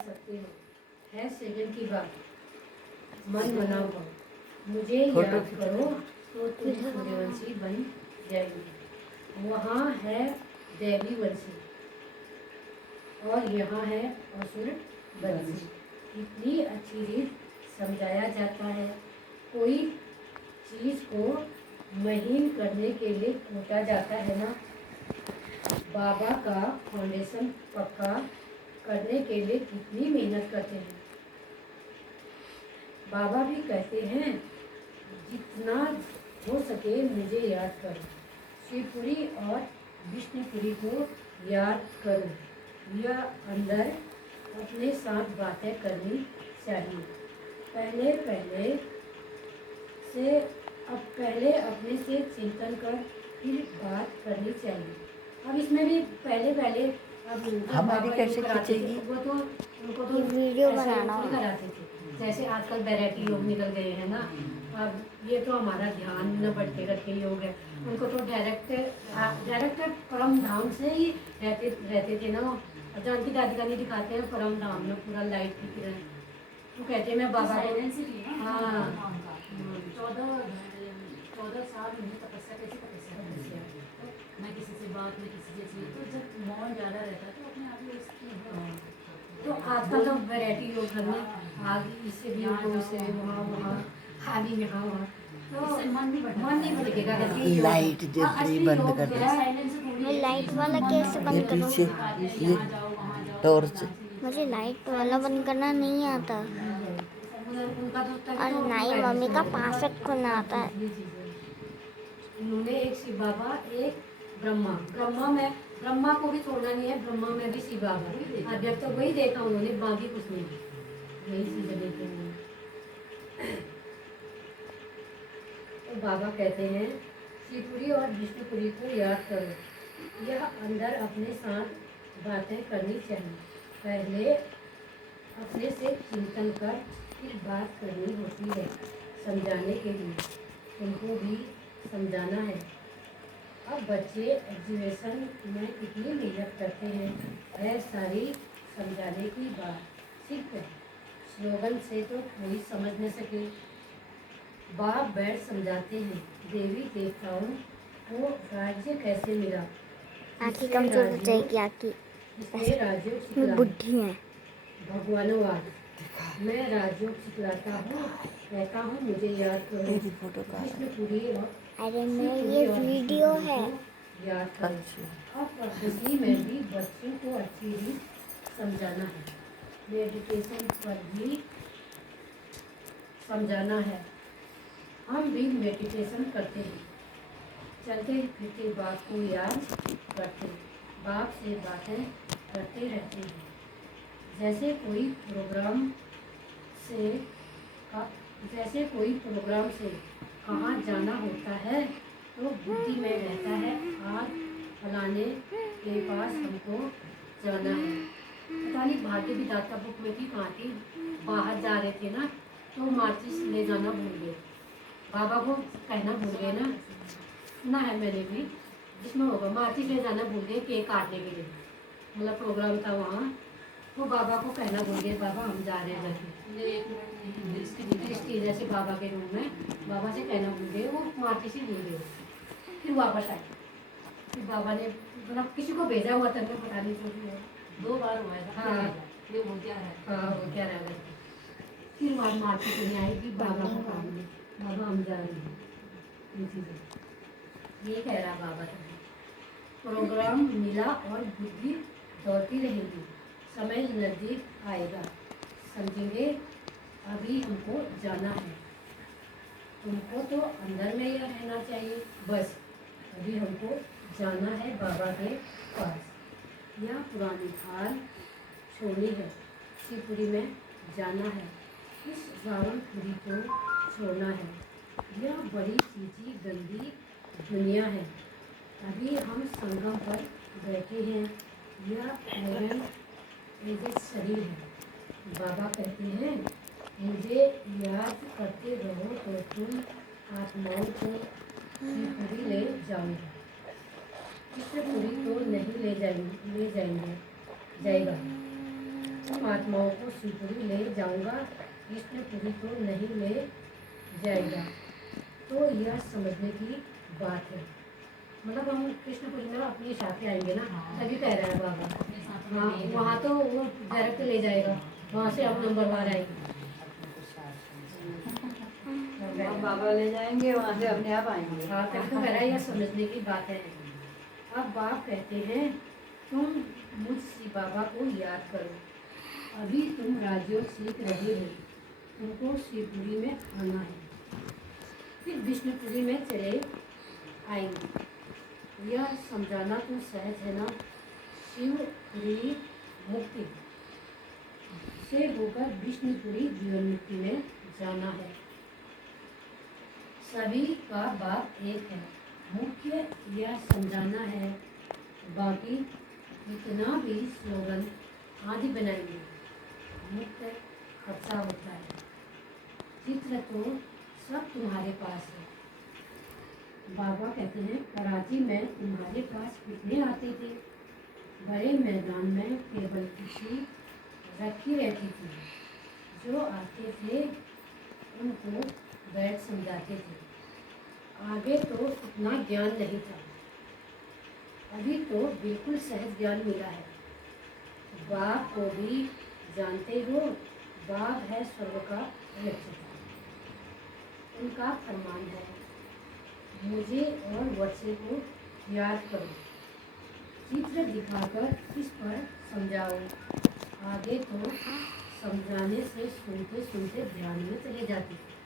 सकते हो। है सेकंड की बात, मन बनाओ, मुझे याद करो तो तुम सूर्यवंशी बन जाएंगे। वहाँ है देवी वंशी और यहाँ है असुर वंशी। कितनी अच्छी रीत समझाया जाता है। कोई चीज को महीन करने के लिए कूटा जाता है ना। बाबा का फाउंडेशन पक्का करने के लिए कितनी मेहनत करते हैं। बाबा भी कहते हैं जितना हो सके मुझे याद करो। शिवपुरी और विष्णुपुरी को याद करो। यह अंदर अपने साथ बातें करनी चाहिए। पहले अपने से चिंतन कर फिर बात करनी चाहिए। अब इसमें भी पहले अब हमारी कैसे खींचेगी? वो तो उनको तो वीडियो बनाना कराते थे। जैसे आजकल वैरायटी योग निकल गए हैं ना। अब ये तो हमारा ध्यान न भटकेगा के योग है। उनको तो डायरेक्ट परम धाम से ही रहते थे ना। जानकी दादी का नहीं दिखाते हैं परम धाम में पूरा लाइट की किरण। तो कहते हैं मैं बाबा को हाँ 14 साल उन्हें तपस्या तपस्या मैं किसी से बात नहीं किसी से तो जब मौन ज़्यादा रहता तो अपने आप ही उसकी तो आजकल तो वैरायटी योग करना आगे इससे भी उससे वहाँ आगे यहाँ वहाँ तो मन नहीं भटकेगा। लाइट जल रही, बंद कर दो। मैं लाइट वाला कैसे ये बंद करूँ? पीछे ये टॉर्च। मुझे लाइट वाला बंद करना नहीं आता और ना ही मम्मी का पासवर्ड खोलना आता है। उन्होंने एक शिव बाबा एक ब्रह्मा को भी छोड़ना नहीं है। ब्रह्मा में भी शिव बाबा और जब तक वही देखा उन्होंने बाकी कुछ नहीं। यही चीजें देखे उन्होंने। तो बाबा कहते हैं शिवपुरी और विष्णुपुरी को याद करो। यह अंदर अपने साथ बातें करनी चाहिए। पहले अपने से चिंतन कर फिर बात करनी होती है। समझाने के लिए तुमको भी समझाना है। अब बच्चे एग्जीबिशन में कितनी मेहनत करते हैं। है सारी समझाने की बात सिर्फ स्लोगन से तो कोई समझ न सके। बाप बैठ समझाते हैं देवी देवताओं को राज्य कैसे मिला। आँखें कमजोर हो जाएगी आँखें। इसमें राज्य मैं बुढ़ी है। भगवानवाद मैं राज्यों सिखलाता हूँ कहता हूँ मुझे याद करो। तेरी फोटो का विष्णुपुरी और अरे मैं ये वीडियो है। याद करो। अब प्रकृति में भी बच्चों को अच्छी रीत समझाना है। मेडिटेशन पर भी समझाना है। हम भी मेडिटेशन करते हैं। चलते फिरते बाप को याद करते हैं। बाप से बातें करते रहते हैं। जैसे कोई प्रोग्राम से कहाँ जाना होता है तो बुद्धि में रहता है आज फलाने के पास हमको जाना है। पता नहीं भाग्य विधाता बुक में थी कहाँ थी। बाहर जा रहे थे ना तो माचिस ले जाना भूल गए। बाबा को कहना भूल गए ना। सुना है मैंने भी जिसमें होगा माचिस ले जाना भूल गए केक काटने के लिए। मतलब प्रोग्राम था वहाँ तो बाबा को कहना भूल गए बाबा हम जा रहे हैं दृष्टि जैसे बाबा के रूम में बाबा से कहना भूल गए। वो माचिस ही भूल गए। फिर वापस आए। फिर बाबा ने मतलब किसी को भेजा हुआ था पता नहीं क्यों 2 बार हुआ था। हाँ ये हो क्या रहा है फिर वहाँ माचिस नहीं आई कि बाबा को काम नहीं बाबा हम जा रहे हैं। ये कह रहा बाबा था। प्रोग्राम मिला और बुद्धि दौड़ती रहेगी। समय नजदीक आएगा समझेंगे। अभी हमको जाना है। तुमको तो अंदर में ही रहना चाहिए बस। अभी हमको जाना है बाबा के पास। यह पुरानी हाल छोड़नी है। शिवपुरी में जाना है। इस रावणपुरी को छोड़ना है। यह बड़ी चीची गंदी दुनिया है। अभी हम संगम पर बैठे हैं। यह एवं शरीर है। बाबा कहते हैं मुझे याद करते रहो तो तुम आत्माओं को शिवपुरी ले जाओगे। शिवपुरी तो नहीं ले जाएगा। उन आत्माओं को शिवपुरी ले जाऊंगा, कृष्णपुरी तो नहीं ले जाएगा। तो यह समझने की बात है। मतलब हम कृष्णपुरी में अपने साथ आएंगे ना, तभी कह रहा है बाबा। हाँ, वहाँ तो वो डायरेक्ट ले जाएगा, वहाँ से हम नंबरवार आएंगे। बाबा ले जाएंगे, वहाँ से अपने आप आएंगे। हाँ, तभी तो कह रहा है यह समझने की बात है। अब बाप कहते हैं तुम मुझ शिव बाबा को याद करो, अभी तुम राज्यों सीख रहे हो, तुमको शिवपुरी में आना है, फिर विष्णुपुरी में चले आएंगे। यह समझाना तो सहज है ना। शिवपुरी मुक्ति से होकर विष्णुपुरी जीवन मुक्ति में जाना है। सभी का बाप एक है, मुख्य यह समझाना है। बाकी इतना भी स्लोगन आदि बनाएंगे, मुक्त खर्चा होता है। चित्र तो सब तुम्हारे पास है। बाबा कहते हैं कराची में तुम्हारे पास कितने आते थे, बड़े मैदान में केवल कुर्सी रखी रहती थी, जो आते थे उनको बैठ समझाते थे। आगे तो इतना ज्ञान नहीं था, अभी तो बिल्कुल सहज ज्ञान मिला है। बाप को भी जानते हो, बाप है स्वर्ग का रक्षक। उनका फरमान है मुझे और वर्षे को याद करो, चित्र दिखाकर इस पर समझाओ। आगे तो समझाने से सुनते सुनते ध्यान में चले जाते थे।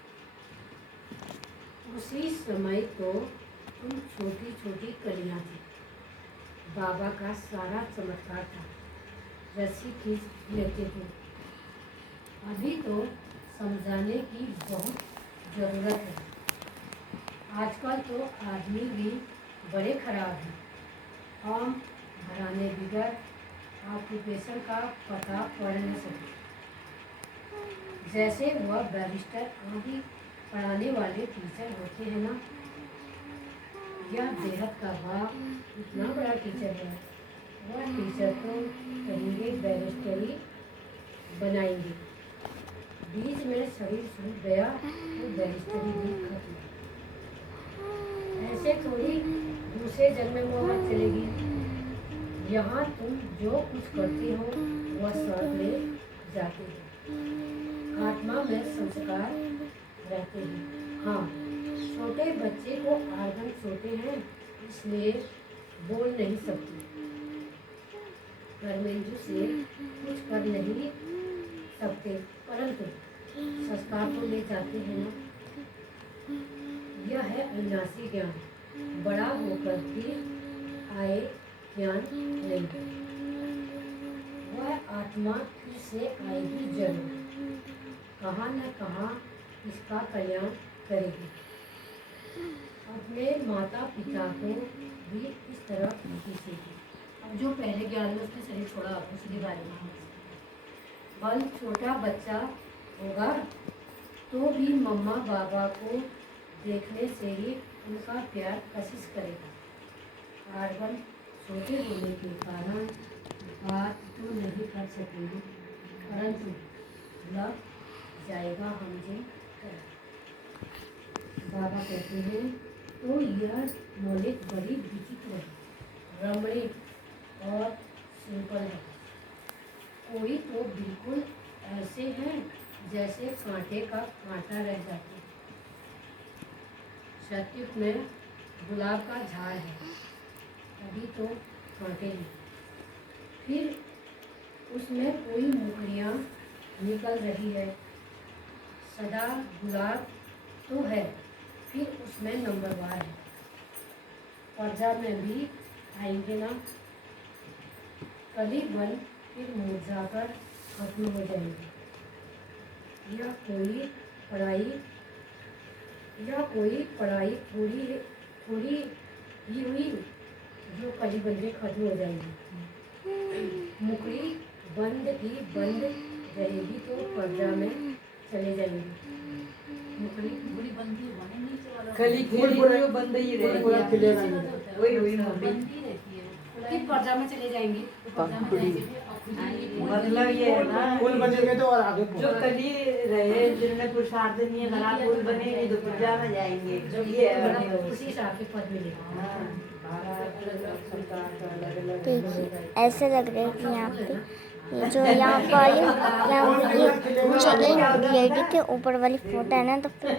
उसी समय तो तुम छोटी छोटी कलियां थी, बाबा का सारा चमत्कार था, रस्सी खींच लेते थे। अभी तो समझाने की बहुत ज़रूरत है। आजकल तो आदमी भी बड़े खराब हैं, फॉर्म भराने बगैर ऑक्यूपेशन का पता पढ़ न सके। जैसे वह बैरिस्टर आदि पढ़ाने वाले टीचर होते हैं ना, यह बेहद का बाप इतना बड़ा टीचर है, वह टीचर को कहेंगे बैरिस्टरी बनाएंगे। बीच में शरीर छूट गया तो बैरिस्टरी भी खत्म। ऐसे थोड़ी दूसरे जन्म में मोहब्बत चलेगी। यहाँ तुम जो कुछ करते हो वह स्वर्ग में जाते हो। आत्मा में संस्कार रहते हैं। हाँ, छोटे बच्चे को आर्गन छोटे हैं, इसलिए बोल नहीं सकते, कर्मेंद्र से कुछ कर नहीं सकते, परंतु संस्कार तो ले जाते हैं ना। यह है अविनाशी ज्ञान, बड़ा होकर भी आए ज्ञान नहीं। वह आत्मा फिर से आएगी जरूर, कहाँ न कहाँ इसका कल्याण करेगी। अपने माता पिता को भी इस तरह सीखेगी। अब जो पहले ज्ञान में उसने शरीर छोड़ा, उसके बारे में बल छोटा बच्चा होगा तो भी मम्मा बाबा को देखने से ही उनका प्यार कशिश करेगा। आर्गन छोटे होने के कारण बात तो नहीं कर सकेंगे, परंतु लग जाएगा हमसे। बाबा कहते हैं तो यह नॉलेज बड़ी विचित्र है, रमणीक और सिंपल है। कोई तो बिल्कुल ऐसे हैं जैसे कांटे का कांटा रह जाते। सत्युग में गुलाब का झाड़ है, अभी तो कांटे हैं, फिर उसमें कोई मुकड़ियाँ निकल रही है। सदा गुलाब तो है, फिर उसमें नंबरवार है। पर्जा में भी आएंगे ना, कली बन फिर मुरझाकर खत्म हो जाएंगे। यह कोई पढ़ाई थोड़ी ही हुई जो कली बन के खत्म हो जाएगी। मुकड़ी बंद की बंद रहेगी तो पर्दा में चले जाएंगे। मुकड़ी पूरी बंदी होने नहीं चला, खली पूरा बंद ही रहेगी, वही बंदी रहती है, फिर पर्दा में चले जाएंगे, तो पर्दा में जाएंगे, फिर मतलब ये है ना, पुल बनेंगे तो और आगे जो कली रहे जिनमें पुरुषार्थ नहीं है बना पुल बनेंगे तो पूजा में जाएंगे, जो ये है मतलब उसी हिसाब से पद मिलेगा। हाँ, भारत सरकार का अलग-अलग देखिए ऐसे लग रहा है कि यहाँ पे ये जो यहाँ वाली ये लेडी के ऊपर वाली फोटो है ना, तो फिर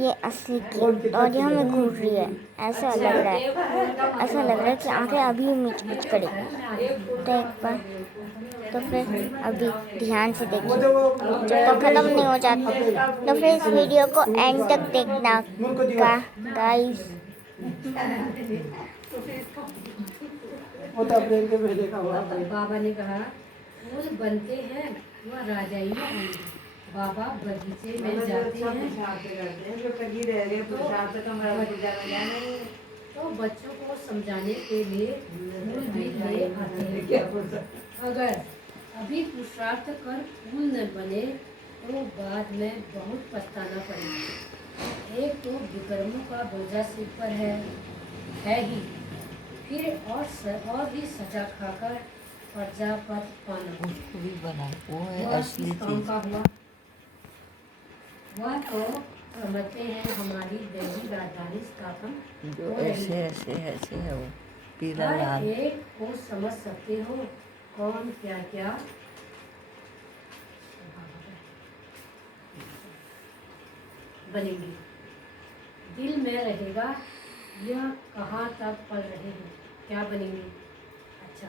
ये असली की और ये हमें घूर रही है। ऐसा लग रहा है, ऐसा लग रहा है कि आंखें अभी मिच मिच करेगी। तो एक बार तो फिर अभी ध्यान से देखिए, जब तक खत्म नहीं हो जाता तो फिर इस वीडियो को एंड तक देखना गाइस। वो तो अप्रैल के महीने का हुआ। बाबा ने कहा फूल बनते हैं वह राजाई में आएंगे। बाबा बगीचे में जाते हैं पुरुषार्थ करते हैं, जो कली रह गए पुरुषार्थ तो हमारा पूजा में जाना ही है। तो बच्चों को समझाने के लिए फूल भी ले आते हैं। क्या बोलता अगर अभी पुरुषार्थ कर फूल न बने तो बाद में बहुत पछताना पड़ेगा। एक तो विक्रमों का बोझा सिर पर है ही, फिर और भी सजा खाकर प्रजापति पाना। उसको भी बनाए, वो है वह असली किस काम चीज। का हुआ? वह तो समझते हैं हमारी दिल्ली राजधानी स्थापन जो हो रही ऐसे है। ऐसे ऐसे है वो पीला हर लाल। एक को समझ सकते हो कौन क्या क्या बनेंगे। दिल में रहेगा यह कहाँ तक पढ़ रहे हैं, क्या बनेंगे। अच्छा,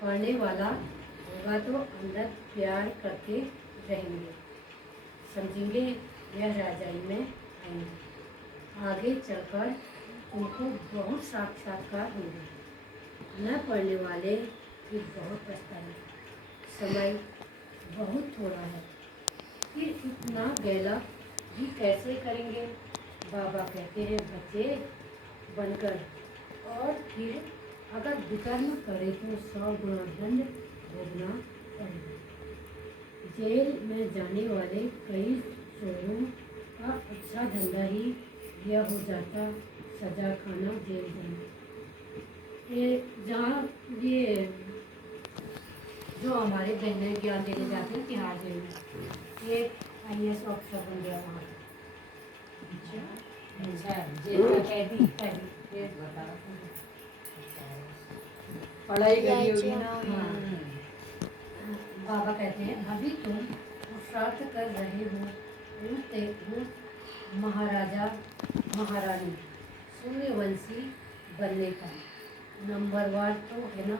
पढ़ने वाला होगा तो अंदर प्यार करके रहेंगे, समझेंगे यह राजाई में आएंगे। आगे चलकर उनको बहुत साक्षात्कार होंगे। न पढ़ने वाले फिर बहुत पछताएंगे, समय बहुत थोड़ा है, फिर इतना गैला भी कैसे करेंगे। बाबा कहते हैं बच्चे बनकर, और फिर अगर विकर्म करे तो 100 गुना दंड भोगना पड़ेगा। जेल में जाने वाले कई चोरों का अच्छा धंधा ही यह हो जाता, सजा खाना जेल जाना। ये जहाँ ये जो हमारे बहनें ज्ञान देने जाते हैं तिहाड़ जेल में, एक IAS ऑफिसर बन गया वहाँ का। अच्छा, जेल का कैदी पढ़ाई करी होगी ना। हाँ। बाबा कहते हैं अभी तुम पुरुषार्थ कर रहे हो महाराजा महारानी सूर्यवंशी बनने का। नंबरवार तो है ना,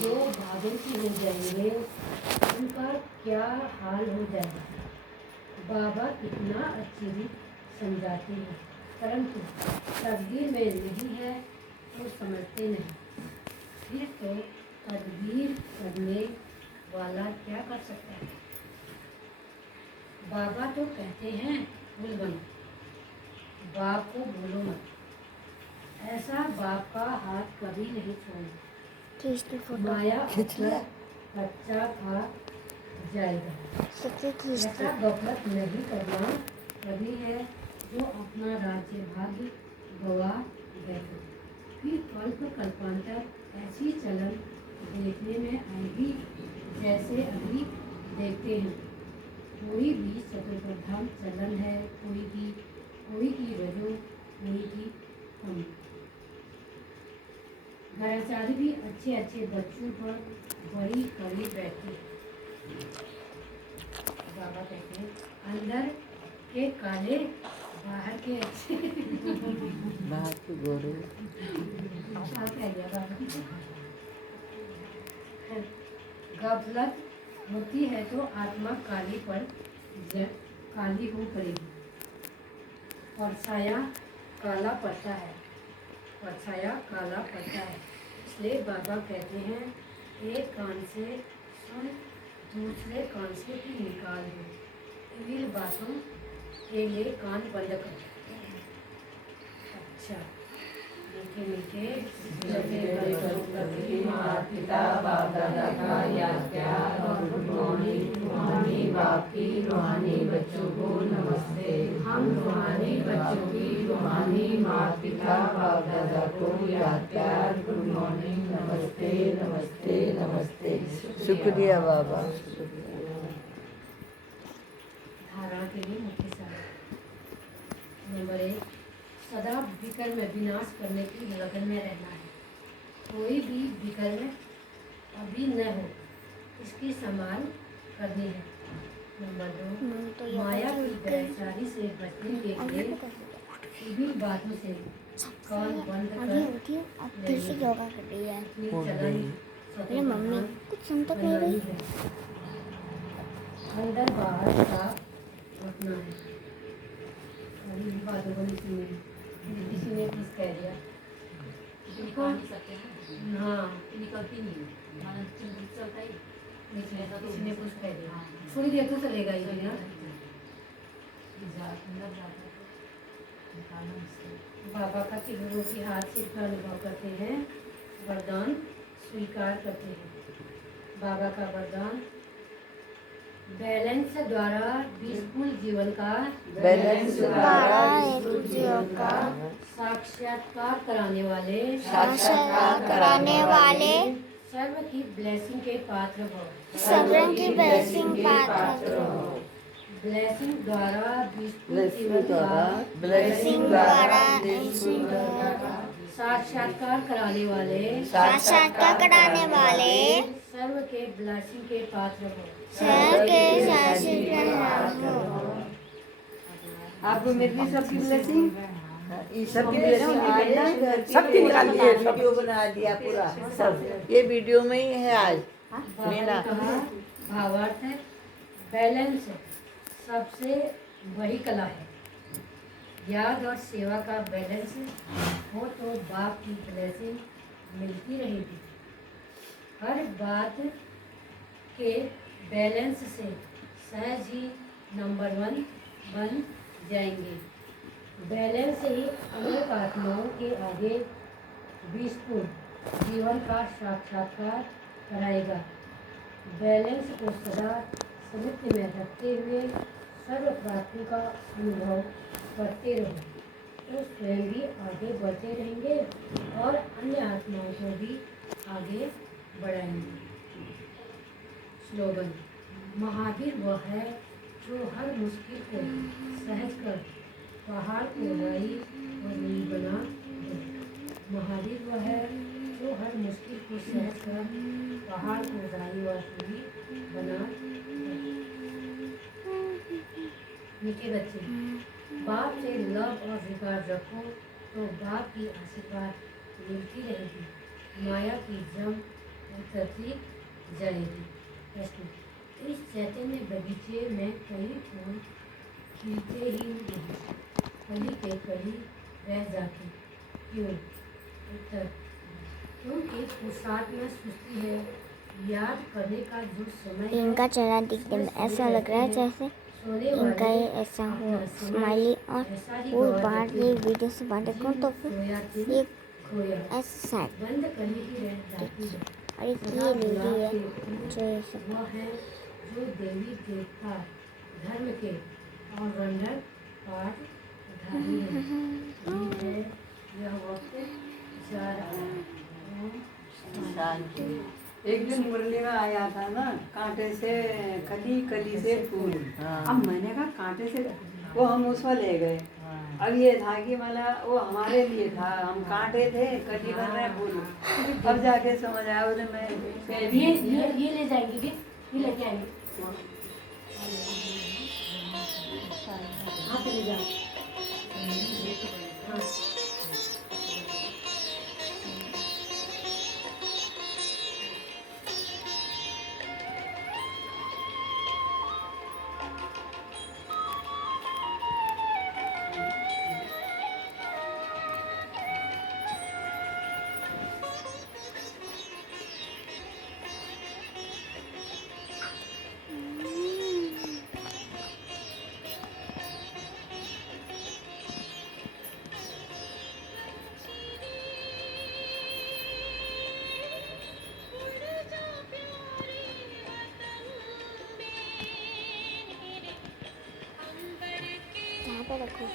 जो भागवती हो जाएंगे उनका क्या हाल हो जाएगा। बाबा कितना अच्छी रीत समझाते हैं, परंतु तकदीर में नहीं है तो समझते नहीं। फिर तो तदबीर करने वाला क्या कर सकता है। बाबा तो कहते हैं फूल बनो, बाप को भूलो मत। ऐसा बाप का हाथ कभी नहीं छोड़ना। खींचती फोटो माया खींच लिया। बच्चा खा जाएगा। सबसे खींचती। ऐसा गफलत नहीं करना कभी है जो अपना राज्य भाग्य गवा बैठे। फिर कल्प कल्पांतर ऐसी चलन देखने में आएगी जैसे अभी देखते हैं। कोई भी चतुर्प्रधान चलन है, कोई की रजो, कोई की कम। घराचारी भी अच्छे अच्छे बच्चों पर बड़ी कड़ी बैठे। बाबा कहते हैं अंदर के काले बाहर के अच्छे। बाहर के गोरे। क्या कह दिया बाबा? गफलत होती है तो आत्मा काली काली हो पड़ेगी। परछाया काला पड़ता है, परछाया काला पड़ता है। इसलिए बाबा कहते हैं एक कान से सुन दूसरे कान से भी निकाल दो। इन बातों के लिए कान बंद कर। अच्छा, मीठे मीठे माता पिता बाप दादा का याद प्यार और गुड मॉर्निंग आपकी रूहानी बच्चों को नमस्ते। हम रूहानी बच्चों की रूहानी माता पिता बाप दादा को याद प्यार गुड मॉर्निंग नमस्ते नमस्ते नमस्ते। शुक्रिया बाबा। धारणा के लिए मुख्य सार। नंबर 1, सदा विकर्म विनाश करने की लगन में रहना है। कोई भी विकर्म अभी न हो, इसकी संभाल करनी है। नंबर 2, माया की बेचारी से बचने के लिए सभी बातों से कान बंद अभी कर उठी अब फिर से योगा कर रही है। अपनी उठ चलन गई। अरे मम्मी कुछ सुन तक नहीं रही। अंदर बाहर साफ रखना है। अभी इन बातों को नहीं सुनी, किसी ने कुछ कह दिया बिल्कुल हाँ निकलती नहीं चलता ही किसी ने कुछ कह दिया थोड़ी देर तो चलेगा ही ना। बाबा का किरणों के हाथ सिर का अनुभव करते हैं, वरदान स्वीकार करते हैं। बाबा का वरदान बैलेंस द्वारा बिल्कुल जीवन का बैलेंस द्वारा एक जीव का साक्षात्कार कराने वाले साक्षात्कार कराने वाले सर्व की ब्लेसिंग के पात्र हो। सबरंग की ब्लेसिंग पात्र हो। ब्लेसिंग द्वारा बिल्कुल ब्लेसिंग जीवन द्वारा का ब्लेसिंग द्वारा द्वारा साक्षात्कार कराने वाले साक्षात्कार कराने वाले सर्व के ब्लेसिंग के पात्र हो। शहर के शासित हो। आपको मेरी सबकी ब्लेसिंग सबकी सबकी निकाल दिए, सब। वीडियो बना दिया पूरा सब। ये वीडियो में ही है आज। मीना भावार्थ है बैलेंस सबसे वही कला है। याद और सेवा का बैलेंस हो तो बाप की ब्लेसिंग मिलती रहेगी। हर बात के बैलेंस से सहज ही नंबर 1 बन जाएंगे। बैलेंस ही अनेक आत्माओं के आगे विस्फोट जीवन का साक्षात्कार कराएगा। बैलेंस को सदा समिति में रखते हुए सर्व प्राप्ति का अनुभव करते रहो तो स्वयं भी आगे बढ़ते रहेंगे और अन्य आत्माओं को भी आगे बढ़ाएंगे। स्लोगन। महावीर वह है जो हर मुश्किल को सहज कर पहाड़ को राई और रूई बना दे। महावीर वह है जो हर मुश्किल को सहज कर पहाड़ को राई और रूई बना दे। मीठे बच्चे, बाप से लव और रिगार्ड रखो तो बाप की आशीर्वाद मिलती रहेगी। माया की जम उतरती जाएगी। प्रश्न। इस चैतन्य बगीचे में कई फूल खिलते ही नहीं, कली के कली रह जाते, क्यों? उत्तर। क्योंकि पुरुषार्थ में सुस्ती है। याद करने का जो समय इनका चेहरा देखने में ऐसा लग रहा है जैसे इनका ये ऐसा हो स्माइली। और कोई बाहर ये वीडियो से बाहर देखो तो फिर ये ऐसा सैड। बंद करने की रह जाती है। और एक ये लेडी है जो ये सब वह है जो देवी देवता धर्म के ऑलराउंडर पाठधारी है। ठीक है, यह वक्त जा रहा है। शांति। एक दिन मुरली में आया था ना, कांटे से कली कली से फूल। हाँ। अब मैंने कहा कांटे से, वो हम उसमें ले गए। अब ये था कि मतलब वो हमारे लिए था, हम कांटे थे, कली बन रहे फूल। अब जाके समझ आया बोले मैं ये ले जाएंगे भी, ये लेके आएंगे। हाँ चले जाओ। हाँ। पे रखो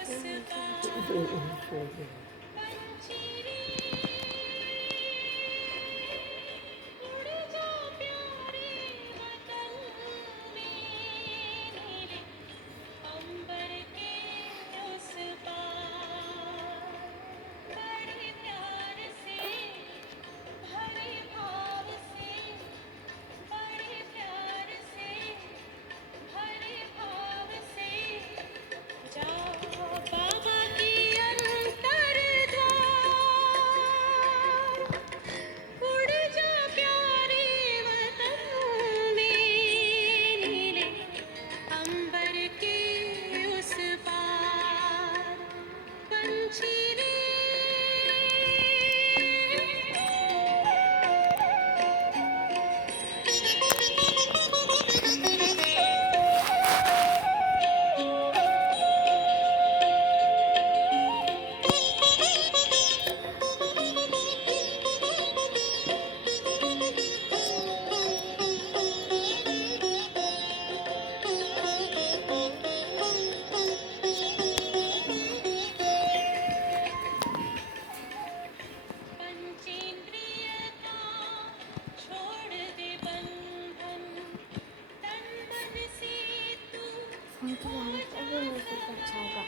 म्यूजिक अच्छा होगा।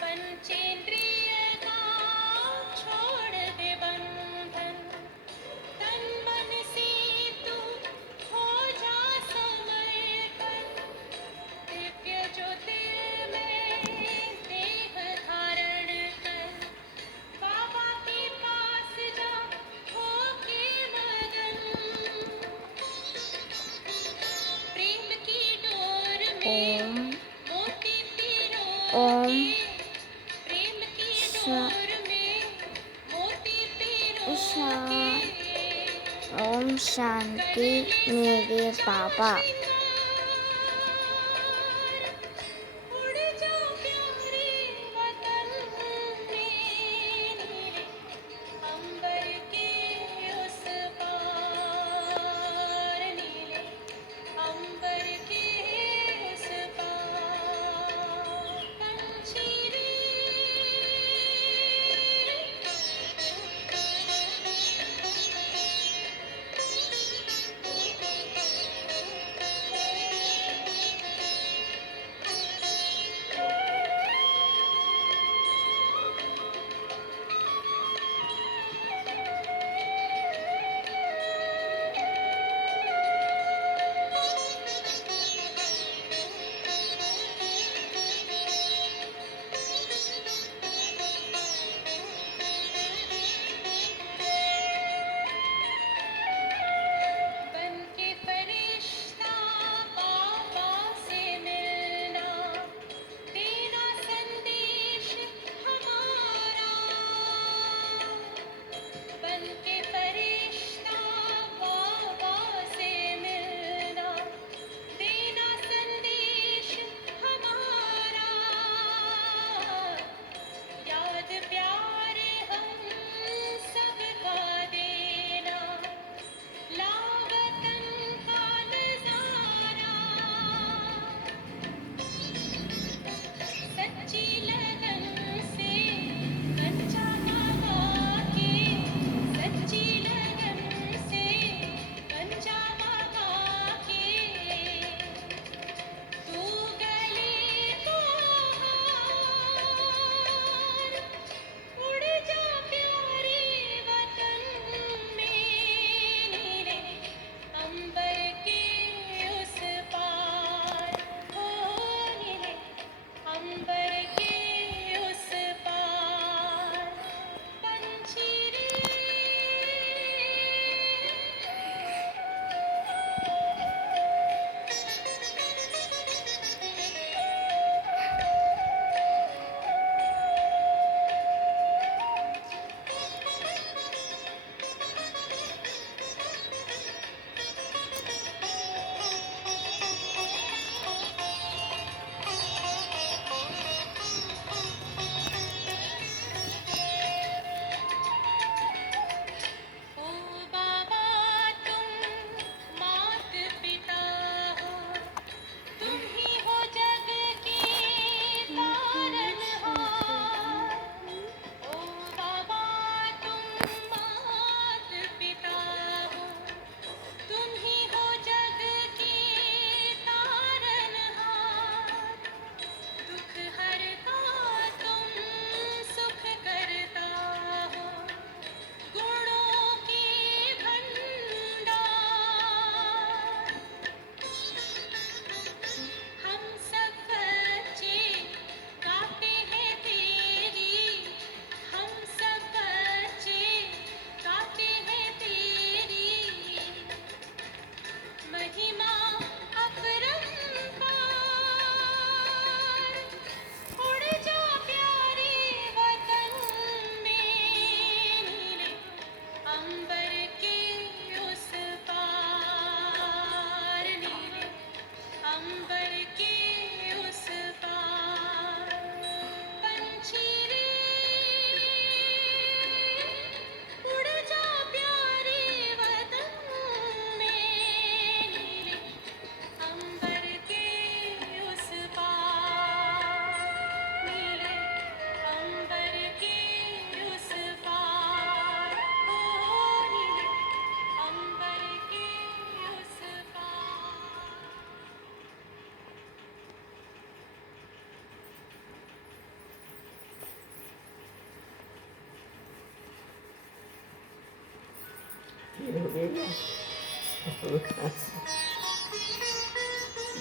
पंचेंद्रिय का छोड़ दे बंधन, तन मन से तू हो जा समर्पण, दिव्य ज्योतिर्मय देह धारण कर, बाबा के पास जा होके मगन, प्रेम की डोर में मोती पिरो ओम प्रेम की शा- डोर में मोती पिरो ओम शांति मेरे बाबा। उड़ जाओ प्यारे वतन में, अंबर के उस पार, नीले अंबर के उस पार, पंछी रे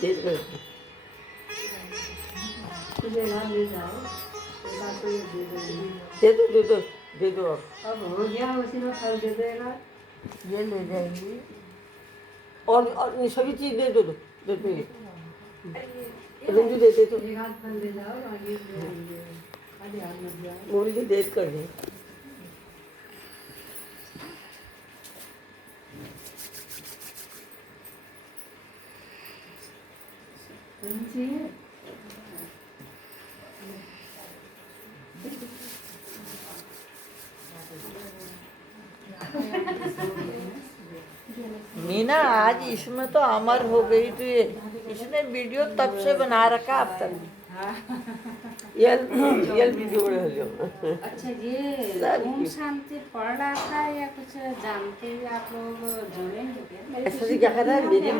दे दो कुछ एक हाथ ले जाओ, एक हाथ तो ये दे देंगे। दे दो दे दो दे दो अब हो गया, उसी में फल दे देगा। ये ले जाएंगी और ये सभी चीज दे दो दे दो ये रंजू दे दे तो एक हाथ फल दे जाओ, आगे दे देंगे। आगे हाथ मत जाओ। मोरी की देर कर दे फल चाहिए? मीना आज इसमें तो अमर हो गई तू ये इसने वीडियो तब से बना रखा अब तक ये वीडियो बड़े हो जाओ अच्छा, ये ओम शांति पढ़ रहा था या कुछ जानते हुए आप लोग जुड़ेंगे क्या? ऐसा से क्या कर रहा है मेरी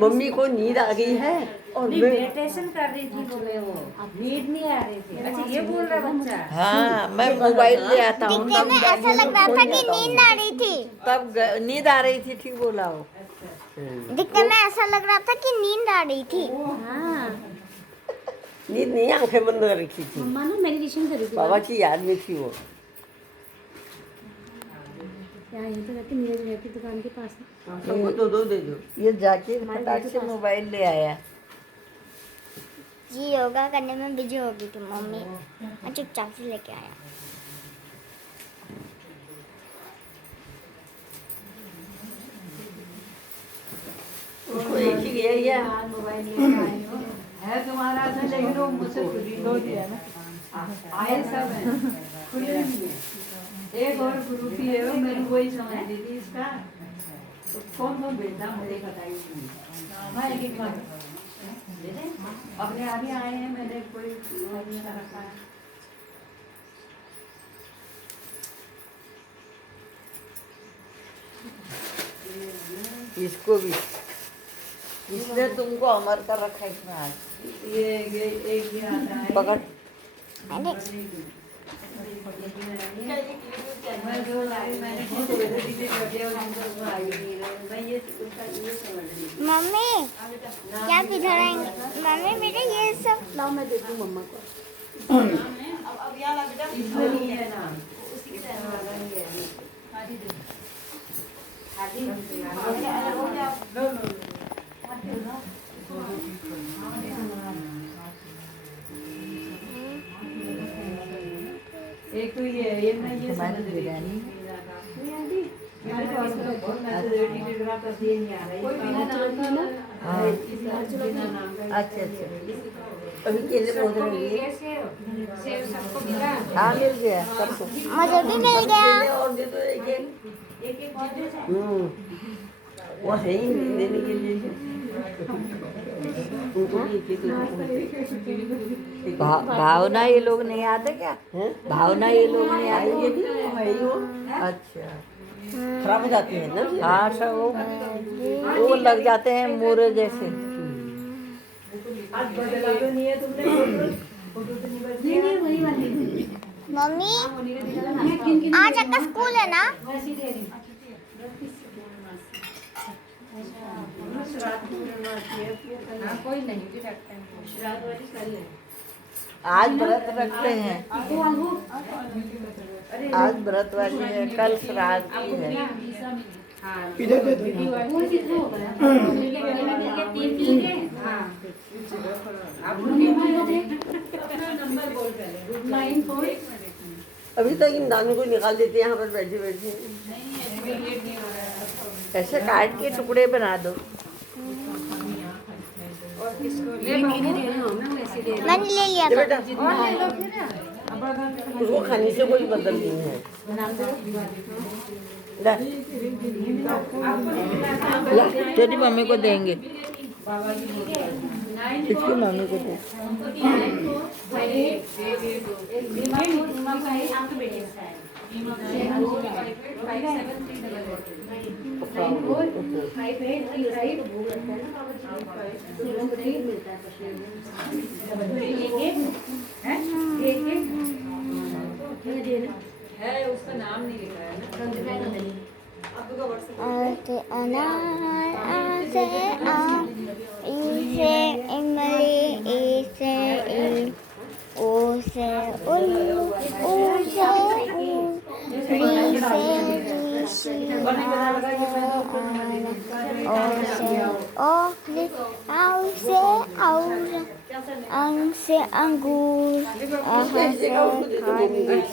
मम्मी को नींद आ गई है और नहीं, मैं मेडिटेशन कर रही थी बोले वो, नींद नहीं आ रही थी। अच्छा, ये बोल रहा है बच्चा। हाँ मैं मोबाइल ले आता हूँ दिखने में ऐसा लग रहा था कि नींद आ रही थी। तब नींद आ रही थी ठीक बोला वो दिखने में ऐसा लग रहा था कि नींद आ रही थी। हाँ, नींद नहीं आंखें बंद कर रखी थी मम्मा ना मेडिटेशन कर रही थी। बाबा की याद में थी वो यहाँ यहीं पे रहती, नीरज रहती दुकान के पास में। सबको दो दे दो ये जाके फटाक से मोबाइल ले आया जी योगा करने में बिजी हो गई थी मम्मी और चुपचाप से लेके आया। उसको एक ही गया ये मोबाइल लेके आए हो। है तुम्हारा था, लेकिन वो मुझसे खरीदो दिया ना। आए सब हैं, खुले नहीं है। एक और ग्रुप ही है, वो मैंने वही समझ ली थी इसका। तो कौन कौन भेजता मुझे बताइए नहीं। हाँ, एक बार अपने आप ही आए हैं, मैंने कोई नहीं रखा है। इसको भी इसने तुमको अमर कर रखा है इसमें आज ये एक भी आता है। पकड़ मैं जो लाई मैंने बहुत डिलीट कर दिया, उनको आई नहीं। मैं ये उसका ये समझ ली। मम्मी क्या इधर आएंगे? मम्मी मेरे ये सब लाओ, मैं देती हूँ मम्मा को। इसमें नहीं है नाम, इसमें वाला ही है। एक तो ये मैं ये समझ रही थी। मेरे पास तो बहुत मैसेज एडिटेड रहा था, ये नहीं आ रहा है। कोई बिना नाम का ना, बिना नाम का। अच्छा अभी केले पहुंच रही है सेब सबको मिला। हाँ मिल गया सबको मुझे भी मिल गया। केले और दे दो एक वो है ही देने के लिए भावना ये लोग नहीं आते क्या भावना ये लोग नहीं आएंगे भी अच्छा खराब हो जाती है ना। हाँ सब वो लग जाते हैं मोरे जैसे। आज बदला तो नहीं है तुमने फोटो तो नहीं बदली। नहीं वही वाली। मम्मी आज आपका स्कूल है ना? वैसी दे रही रात को करना चाहिए। हाँ, कोई नहीं भी रखते हैं। रात वाली कल है। आज व्रत रखते हैं आज व्रत वाली है कल श्राद्ध की है। हाँ, इधर दे दो वो कितना हो गया? हाँ, नंबर बोल पहले। 9 अभी तक इन दानों को निकाल देते हैं यहाँ पर बैठे बैठे ऐसे काट के टुकड़े बना दो। दे रही हूँ मैं, वैसे दे रही मैंने ले लिया ये था। बेटा उसको खाने से कोई मतलब नहीं है। ला। ला, तेरी मम्मी को देंगे इसकी मम्मी को दे। है उसका नाम नहीं लिखा है ना। से अनार, आ से आम, ई से इमली, ई से ईम, ओ से उल्लू, ऊ से ऊन, री से ऋषि, ओ से ओखली, आउ से औरा, अंग से अंगूर, आह से खारिज।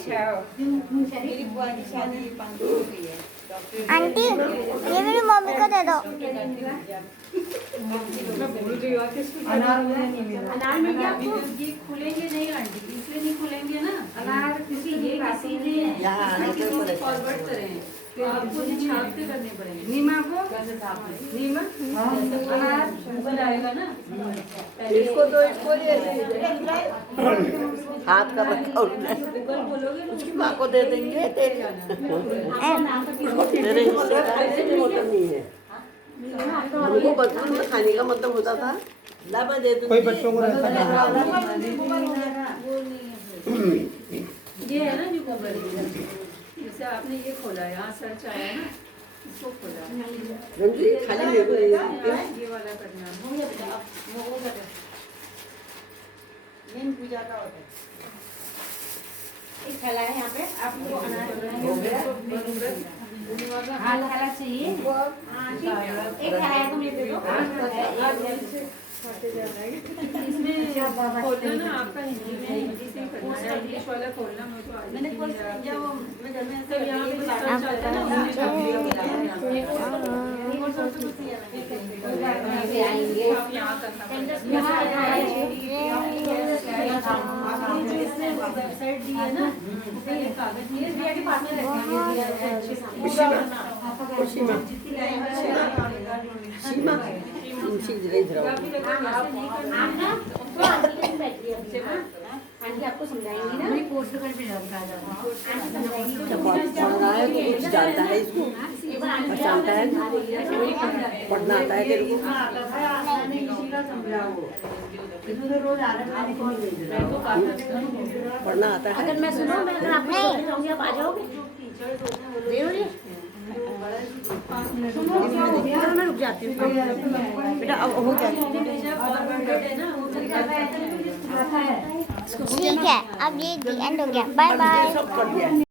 आंटी ये मेरी मम्मी को दे दो। अनार मिल गया आपको? ये खुलेंगे नहीं आंटी, इसलिए नहीं खुलेंगे ना। अनार किसी ने यहाँ आने के ऊपर फॉरवर्ड करें तो आपको ये छाप के करने पड़ेंगे। नीमा को नीमा अनार ऊपर आएगा ना। इसको तो इसको हाथ का रखा उसने, उसकी माँ को दे देंगे। तेरे हिस्से का मतलब नहीं है। हमको बचपन में खाने का मतलब होता था लावा दे दूँ। कोई बच्चों को रहता ये है ना जो मोबाइल जैसे आपने ये खोला, यहाँ सर्च आया ना, इसको खोला, रंजी खाली ले लो ये वाला करना। मेन पूजा का होता है। एक थैला है यहाँ पे, आपको अनाज हाँ थैला चाहिए। एक थैला है, तुम ये दे दो। इसमें खोलना ना आपका हिंदी में, हिंदी से करना है, इंग्लिश वाला खोलना मुझको आज मैंने खोल दिया। वो मैं घर में सब यहाँ पे सर्च आता है ना, आप यहाँ करना वेबसाइट दी है ना, ये कागज नहीं है के पास में रखेंगे। आंटी आपको समझाएंगी ना, मैं कोर्स कर पे जाता पढ़ना है तो कुछ जानता है, इसको जानता है, पढ़ना आता है तेरे को। रोज आ रहा पढ़ना आता है। अगर मैं सुनो, मैं अगर आपको छोड़ने जाऊंगी, आप आ जाओगे? सुनो मैं रुक जाती हूँ बेटा, अब हो जाती ठीक है, अब ये एंड हो गया। Bye bye. सब कर दिया।